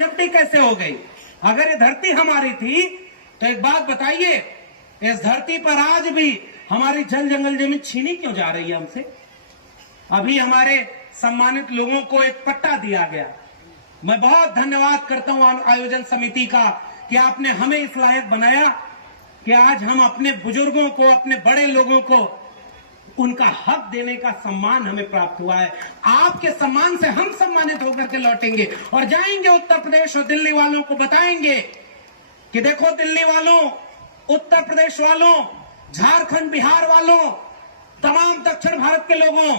धरती कैसे हो गई? अगर ये धरती हमारी थी तो एक बात बताइए, इस धरती पर आज भी हमारी जल जंगल जमीन छीनी क्यों जा रही है हमसे? अभी हमारे सम्मानित लोगों को एक पट्टा दिया गया। मैं बहुत धन्यवाद करता हूं आयोजन समिति का कि आपने हमें इस लायक बनाया कि आज हम अपने बुजुर्गों को, अपने बड़े लोगों को उनका हक देने का सम्मान हमें प्राप्त हुआ है। आपके सम्मान से हम सम्मानित होकर के लौटेंगे और जाएंगे उत्तर प्रदेश और दिल्ली वालों को बताएंगे कि देखो दिल्ली वालों, उत्तर प्रदेश वालों, झारखंड बिहार वालों, तमाम दक्षिण भारत के लोगों,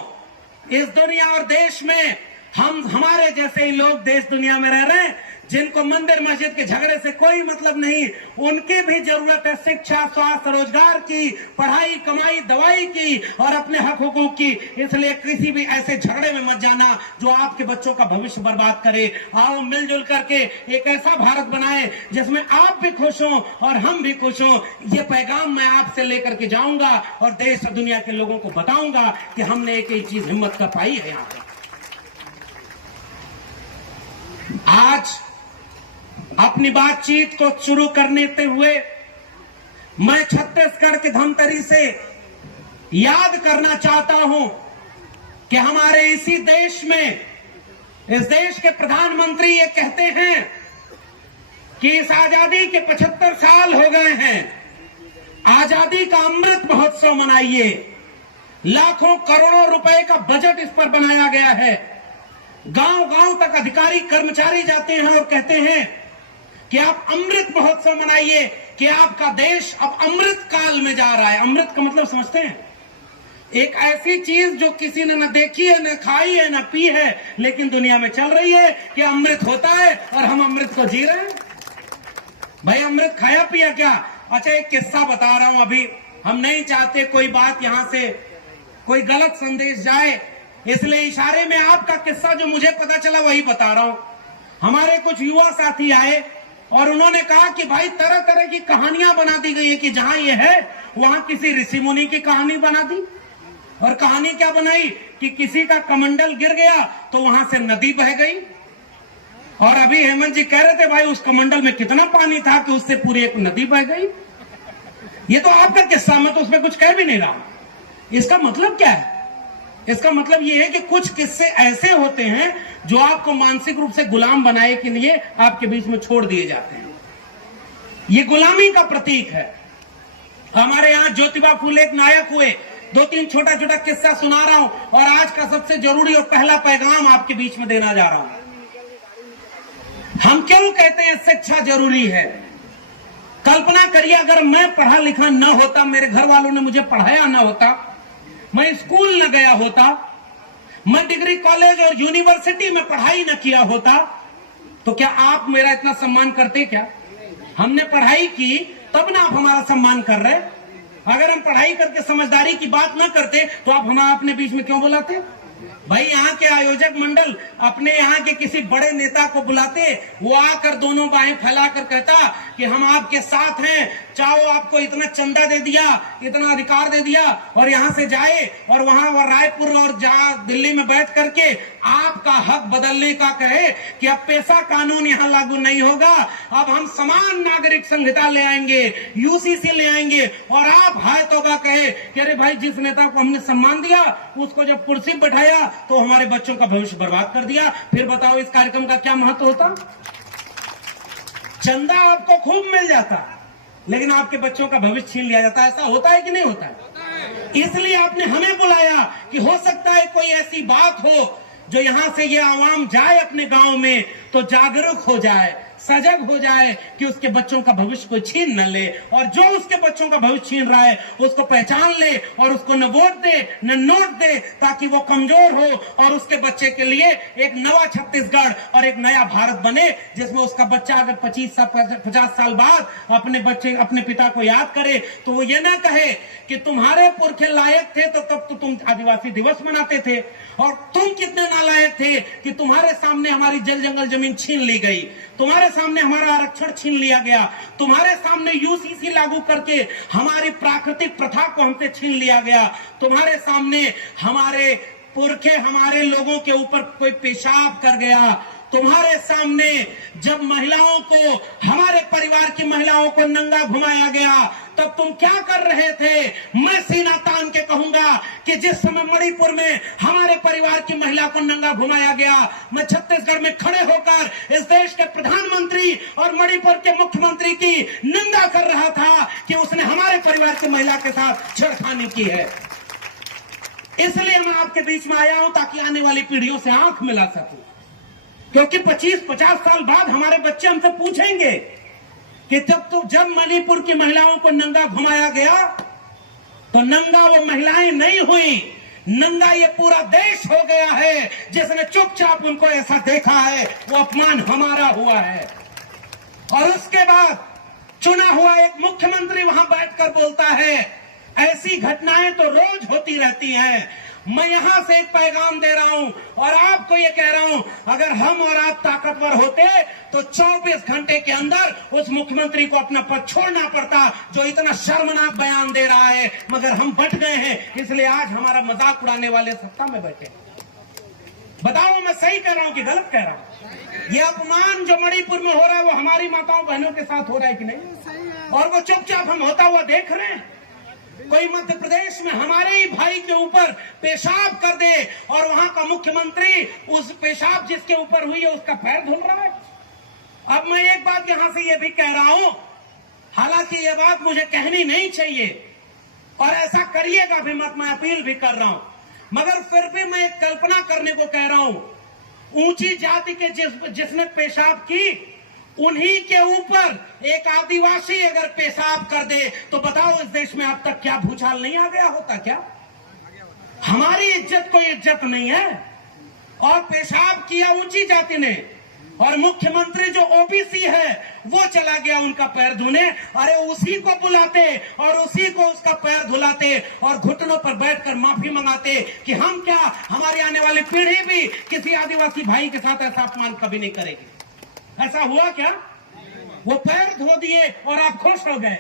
इस दुनिया और देश में हमारे जैसे ही लोग देश दुनिया में रह रहे हैं, जिनको मंदिर मस्जिद के झगड़े से कोई मतलब नहीं, उनकी भी जरूरत है शिक्षा, स्वास्थ्य, रोजगार की, पढ़ाई, कमाई, दवाई की और अपने हक हुकूक की। इसलिए किसी भी ऐसे झगड़े में मत जाना जो आपके बच्चों का भविष्य बर्बाद करे। आओ मिलजुल करके एक ऐसा भारत बनाए जिसमें आप भी खुश हों और हम भी खुश हों। ये पैगाम मैं आपसे लेकर के जाऊंगा और देश और दुनिया के लोगों को बताऊंगा कि हमने एक ही चीज हिम्मत का पाई है। यहाँ पे आज अपनी बातचीत को शुरू करने हुए मैं छत्तीसगढ़ के धमतरी से याद करना चाहता हूं कि हमारे इसी देश में, इस देश के प्रधानमंत्री ये कहते हैं कि इस आजादी के 75 साल हो गए हैं, आजादी का अमृत महोत्सव मनाइए। लाखों करोड़ों रुपए का बजट इस पर बनाया गया है। गांव गांव तक अधिकारी कर्मचारी जाते हैं और कहते हैं कि आप अमृत महोत्सव मनाइए कि आपका देश अब अमृत काल में जा रहा है। अमृत का मतलब समझते हैं? एक ऐसी चीज जो किसी ने न देखी है, न खाई है, न पी है, लेकिन दुनिया में चल रही है कि अमृत होता है और हम अमृत को जी रहे हैं। भाई अमृत खाया पिया क्या? अच्छा एक किस्सा बता रहा हूं। अभी हम नहीं चाहते कोई बात यहां से कोई गलत संदेश जाए, इसलिए इशारे में आपका किस्सा जो मुझे पता चला वही बता रहा हूं। हमारे कुछ युवा साथी आए और उन्होंने कहा कि भाई तरह तरह की कहानियां बना दी गई है कि जहां ये है वहां किसी ऋषि मुनि की कहानी बना दी। और कहानी क्या बनाई कि किसी का कमंडल गिर गया तो वहां से नदी बह गई। और अभी हेमंत जी कह रहे थे भाई उस कमंडल में कितना पानी था कि उससे पूरी एक नदी बह गई। ये तो आपका किस्सा, मैं तो उसमें कुछ कह भी नहीं रहा। इसका मतलब क्या है? इसका मतलब यह है कि कुछ किस्से ऐसे होते हैं जो आपको मानसिक रूप से गुलाम बनाने के लिए आपके बीच में छोड़ दिए जाते हैं। ये गुलामी का प्रतीक है। हमारे यहां ज्योतिबा फूले एक नायक हुए। 2-3 छोटा छोटा किस्सा सुना रहा हूं और आज का सबसे जरूरी और पहला पैगाम आपके बीच में देना जा रहा हूं। हम क्यों कहते हैं शिक्षा जरूरी है? कल्पना करिए अगर मैं पढ़ा लिखा न होता, मेरे घर वालों ने मुझे पढ़ाया न होता, मैं स्कूल न गया होता, मैं डिग्री कॉलेज और यूनिवर्सिटी में पढ़ाई न किया होता, तो क्या आप मेरा इतना सम्मान करते? क्या हमने पढ़ाई की तब ना आप हमारा सम्मान कर रहे? अगर हम पढ़ाई करके समझदारी की बात ना करते तो आप हमारा अपने बीच में क्यों बुलाते? भाई यहाँ के आयोजक मंडल अपने यहाँ के किसी बड़े नेता को बुलाते, वो आकर दोनों बाहें फैलाकर कहता कि हम आपके साथ हैं, चाहो आपको इतना चंदा दे दिया, इतना अधिकार दे दिया, और यहाँ से जाए और वहां रायपुर और दिल्ली में बैठ करके आपका हक बदलने का कहे कि अब पैसा कानून यहाँ लागू नहीं होगा, अब हम समान नागरिक संहिता ले आएंगे, यूसीसी ले आएंगे, और आप हाय तौबा कहे कि अरे भाई जिस नेता को हमने सम्मान दिया उसको जब कुर्सी पर बैठाया तो हमारे बच्चों का भविष्य बर्बाद कर दिया। फिर बताओ इस कार्यक्रम का क्या महत्व होता? चंदा आपको खूब मिल जाता लेकिन आपके बच्चों का भविष्य छीन लिया जाता। ऐसा होता है कि नहीं होता है? इसलिए आपने हमें बुलाया कि हो सकता है कोई ऐसी बात हो जो यहां से ये आवाम जाए अपने गांव में तो जागरूक हो जाए, सजग हो जाए कि उसके बच्चों का भविष्य कोई छीन न ले, और जो उसके बच्चों का भविष्य छीन रहा है उसको पहचान ले और उसको न वोट दे न नोट दे, ताकि वो कमजोर हो और उसके बच्चे के लिए एक नवा छत्तीसगढ़ और एक नया भारत बने, जिसमें उसका बच्चा अगर 50 साल बाद अपने बच्चे, अपने पिता को याद करे तो वो ये ना कहे कि तुम्हारे पुरखे लायक थे तो तब तो तुम आदिवासी दिवस मनाते थे, और तुम कितने नालायक थे कि तुम्हारे सामने हमारी जल जंगल जमीन छीन ली गई, तुम्हारे सामने हमारा आरक्षण छीन लिया गया, तुम्हारे सामने यूसीसी लागू करके हमारी प्राकृतिक प्रथा को हमसे छीन लिया गया, तुम्हारे सामने हमारे पुरखे हमारे लोगों के ऊपर कोई पेशाब कर गया तुम्हारे सामने जब महिलाओं को, हमारे परिवार की महिलाओं को नंगा घुमाया गया, तब तुम क्या कर रहे थे? मैं सीना तान के कहूंगा कि जिस समय मणिपुर में हमारे परिवार की महिला को नंगा घुमाया गया, मैं छत्तीसगढ़ में खड़े होकर इस देश के प्रधानमंत्री और मणिपुर के मुख्यमंत्री की निंदा कर रहा था कि उसने हमारे परिवार की महिला के साथ छेड़खानी की है। इसलिए मैं आपके बीच में आया हूं ताकि आने वाली पीढ़ियों से आंख मिला सकूं, क्योंकि 25-50 साल बाद हमारे बच्चे हमसे पूछेंगे कि जब मणिपुर की महिलाओं को नंगा घुमाया गया तो नंगा वो महिलाएं नहीं हुई, नंगा ये पूरा देश हो गया है जिसने चुपचाप उनको ऐसा देखा है। वो अपमान हमारा हुआ है। और उसके बाद चुना हुआ एक मुख्यमंत्री वहां बैठकर बोलता है, ऐसी घटनाएं तो रोज होती रहती हैं। मैं यहां से एक पैगाम दे रहा हूं और आपको ये कह रहा हूं, अगर हम और आप ताकतवर होते तो 24 घंटे के अंदर उस मुख्यमंत्री को अपना पद छोड़ना पड़ता जो इतना शर्मनाक बयान दे रहा है। मगर हम बट गए हैं, इसलिए आज हमारा मजाक उड़ाने वाले सत्ता में बैठे। बताओ मैं सही कह रहा हूं कि गलत कह रहा हूं? ये अपमान जो मणिपुर में हो रहा है वो हमारी माताओं बहनों के साथ हो रहा है कि नहीं? और वो चुपचाप हम होता हुआ देख रहे हैं। कोई मध्य प्रदेश में हमारे ही भाई के ऊपर पेशाब कर दे और वहां का मुख्यमंत्री उस पेशाब जिसके ऊपर हुई है उसका पैर धुल रहा है। अब मैं एक बात यहां से ये भी कह रहा हूं, हालांकि ये बात मुझे कहनी नहीं चाहिए और ऐसा करिएगा भी मत, मैं अपील भी कर रहा हूं, मगर फिर भी मैं एक कल्पना करने को कह रहा हूं। ऊंची जाति के जिसने पेशाब की, उन्हीं के ऊपर एक आदिवासी अगर पेशाब कर दे तो बताओ इस देश में अब तक क्या भूचाल नहीं आ गया होता? क्या हमारी इज्जत कोई इज्जत नहीं है? और पेशाब किया ऊंची जाति ने और मुख्यमंत्री जो ओबीसी है वो चला गया उनका पैर धोने। अरे उसी को बुलाते और उसी को उसका पैर धुलाते और घुटनों पर बैठकर माफी मंगाते कि हम क्या, हमारी आने वाली पीढ़ी भी किसी आदिवासी भाई के साथ ऐसा अपमान कभी नहीं करेगी। ऐसा हुआ क्या? वो पैर धो दिए और आप खुश हो गए?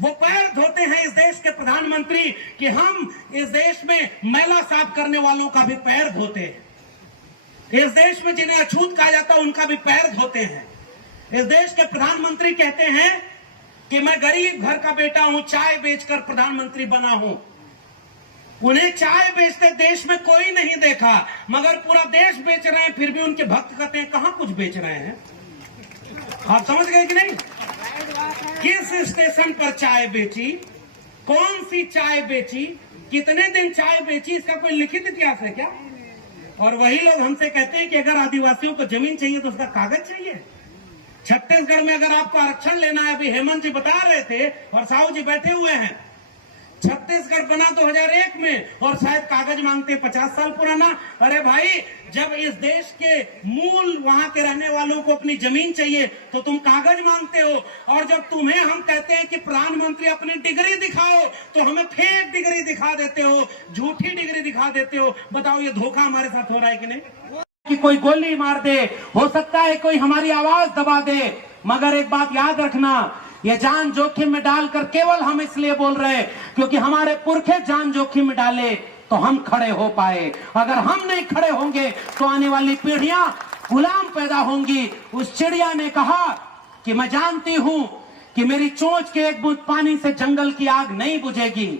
वो पैर धोते हैं इस देश के प्रधानमंत्री कि हम इस देश में मैला साफ करने वालों का भी पैर धोते हैं। इस देश में जिन्हें अछूत कहा जाता है उनका भी पैर धोते हैं। इस देश के प्रधानमंत्री कहते हैं कि मैं गरीब घर का बेटा हूं, चाय बेचकर प्रधानमंत्री बना हूं। उन्हें चाय बेचते देश में कोई नहीं देखा, मगर पूरा देश बेच रहे हैं, फिर भी उनके भक्त कहते हैं कहां कुछ बेच रहे हैं। आप समझ गए कि नहीं? किस स्टेशन पर चाय बेची, कौन सी चाय बेची, कितने दिन चाय बेची, इसका कोई लिखित इतिहास है क्या? और वही लोग हमसे कहते हैं कि अगर आदिवासियों को जमीन चाहिए तो उसका कागज चाहिए। छत्तीसगढ़ में अगर आपको आरक्षण लेना है, अभी हेमंत जी बता रहे थे और साहू जी बैठे हुए हैं, छत्तीसगढ़ बना 2001 में और शायद कागज मांगते 50 साल पुराना। अरे भाई, जब इस देश के मूल वहां के रहने वालों को अपनी जमीन चाहिए तो तुम कागज मांगते हो, और जब तुम्हें हम कहते हैं कि प्रधानमंत्री अपनी डिग्री दिखाओ तो हमें फेक डिग्री दिखा देते हो, झूठी डिग्री दिखा देते हो। बताओ ये धोखा हमारे साथ हो रहा है कि नहीं? कि कोई गोली मार दे, हो सकता है कोई हमारी आवाज दबा दे, मगर एक बात याद रखना, ये जान जोखिम में डालकर केवल हम इसलिए बोल रहे हैं क्योंकि हमारे पुरखे जान जोखिम में डाले तो हम खड़े हो पाए। अगर हम नहीं खड़े होंगे तो आने वाली पीढ़ियां गुलाम पैदा होंगी। उस चिड़िया ने कहा कि मैं जानती हूं कि मेरी चोंच के एक बूंद पानी से जंगल की आग नहीं बुझेगी।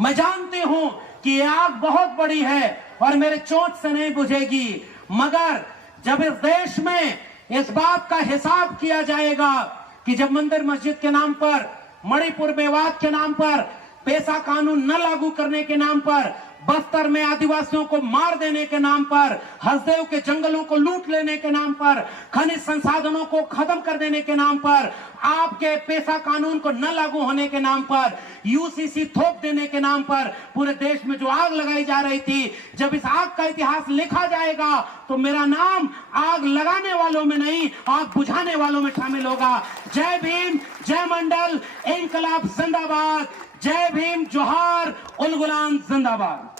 मैं जानती हूं कि ये आग बहुत बड़ी है और मेरे चोंच से नहीं बुझेगी, मगर जब इस देश में इस बात का हिसाब किया जाएगा कि जब मंदिर मस्जिद के नाम पर, मणिपुर मेवात के नाम पर, पेशा कानून न लागू करने के नाम पर, बस्तर में आदिवासियों को मार देने के नाम पर, हसदेव के जंगलों को लूट लेने के नाम पर, खनिज संसाधनों को खत्म कर देने के नाम पर, आपके पेशा कानून को न लागू होने के नाम पर, यूसीसी थोप देने के नाम पर पूरे देश में जो आग लगाई जा रही थी, जब इस आग का इतिहास लिखा जाएगा तो मेरा नाम आग लगाने वालों में नहीं, आग बुझाने वालों में शामिल होगा। जय भीम, जय मंडल, इंकलाब जिंदाबाद, जय भीम, जोहार, उल गुलाम जिंदाबाद।